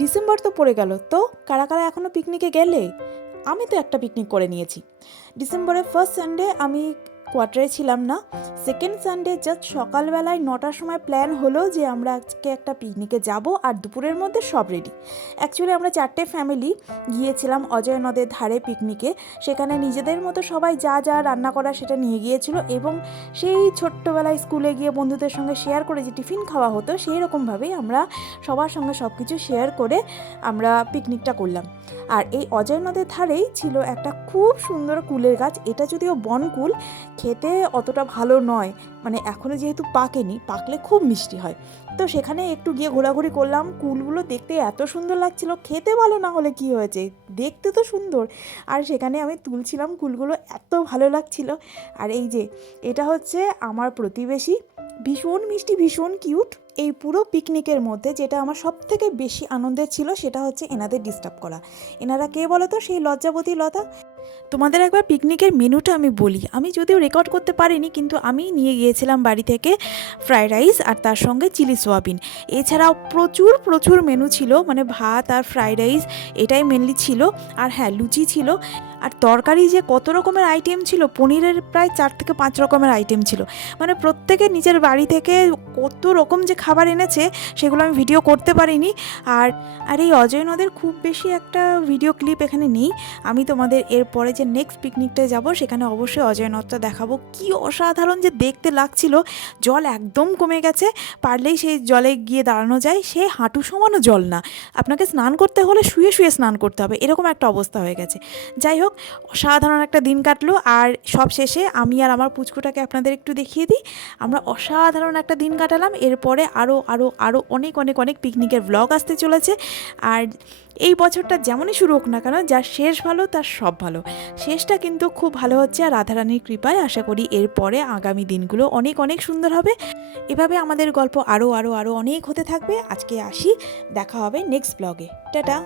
December তো পড়ে গেল, তো কারা কারা এখনও পিকনিকে গেলে? আমি তো একটা পিকনিক করে নিয়েছি। ডিসেম্বরের ফার্স্ট সানডে আমি কোয়ার্টারে ছিলাম না। সেকেন্ড সানডে জাস্ট সকালবেলায় 9টার সময় প্ল্যান হলো যে আমরা আজকে একটা পিকনিকে যাব, আর দুপুরের মধ্যে সব রেডি। অ্যাকচুয়ালি আমরা 4টে ফ্যামিলি গিয়েছিলাম অজয় নদের ধারে পিকনিকে। সেখানে নিজেদের মতো সবাই যা যা রান্না করা সেটা নিয়ে গিয়েছিল, এবং সেই ছোট্টবেলায় স্কুলে গিয়ে বন্ধুদের সঙ্গে শেয়ার করে যে টিফিন খাওয়া হতো, সেই রকমভাবেই আমরা সবার সঙ্গে সব কিছু শেয়ার করে আমরা পিকনিকটা করলাম। আর এই অজয় নদের ধারেই ছিল একটা খুব সুন্দর কুলের গাছ। এটা যদিও বনকুল, খেতে অতটা ভালো নয়, মানে এখনও যেহেতু পাকেনি, পাকলে খুব মিষ্টি হয়। তো সেখানে একটু গিয়ে ঘোরাঘুরি করলাম। কুলগুলো দেখতে এত সুন্দর লাগছিল, খেতে ভালো না হলে কি হয়েছে, দেখতে তো সুন্দর। আর সেখানে আমি তুলছিলাম কুলগুলো, এত ভালো লাগছিল। আর এই যে এটা হচ্ছে আমার প্রতিবেশী, ভীষণ মিষ্টি, ভীষণ কিউট। এই পুরো পিকনিকের মধ্যে যেটা আমার সবথেকে বেশি আনন্দের ছিল সেটা হচ্ছে এনাদের ডিস্টার্ব করা। এনারা কে বলো তো? সেই লজ্জাবতী লতা। তোমাদের একবার পিকনিকের মেনুটা আমি বলি। আমি যদিও রেকর্ড করতে পারিনি, কিন্তু আমি নিয়ে গিয়েছিলাম বাড়ি থেকে ফ্রাইড রাইস আর তার সঙ্গে চিলি সোয়াবিন। এছাড়াও প্রচুর প্রচুর মেনু ছিল, মানে ভাত আর ফ্রাইড রাইস এটাই মেনলি ছিল। আর হ্যাঁ, লুচি ছিল। আর তরকারি যে কত রকমের আইটেম ছিল, পনিরের প্রায় 4 থেকে 5 রকমের আইটেম ছিল। মানে প্রত্যেকে নিজের বাড়ি থেকে কত রকম যে খাবার এনেছে সেগুলো আমি ভিডিও করতে পারিনি। আর আর এই অজয় নদের খুব বেশি একটা ভিডিও ক্লিপ এখানে নেই। আমি তোমাদের এরপরে যে নেক্সট পিকনিকটায় যাব সেখানে অবশ্যই অজয় নদটা দেখাবো। কি অসাধারণ যে দেখতে লাগছিল। জল একদম কমে গেছে, পারলেই সেই জলে গিয়ে দাঁড়ানো যায়। সে হাঁটু সমানও জল না, আপনাকে স্নান করতে হলে শুয়ে শুয়ে স্নান করতে হবে, এরকম একটা অবস্থা হয়ে গেছে। যাই হোক, অসাধারণ একটা দিন কাটলো। আর সব শেষে আমি আর আমার পুচকুটাকে আপনাদের একটু দেখিয়ে দিই। আমরা অসাধারণ একটা দিন কাটালাম। এরপরে আরও আরও আরও অনেক অনেক অনেক পিকনিকের ব্লগ আসতে চলেছে। আর এই বছরটা যেমনই শুরু হোক না কেন, যার শেষ ভালো তার সব ভালো। শেষটা কিন্তু খুব ভালো হচ্ছে, আর রাধারানীর কৃপায় আশা করি এরপরে আগামী দিনগুলো অনেক অনেক সুন্দর হবে। এভাবে আমাদের গল্প আরও আরও আরও অনেক হতে থাকবে। আজকে আসি, দেখা হবে নেক্সট ব্লগে। টাটা।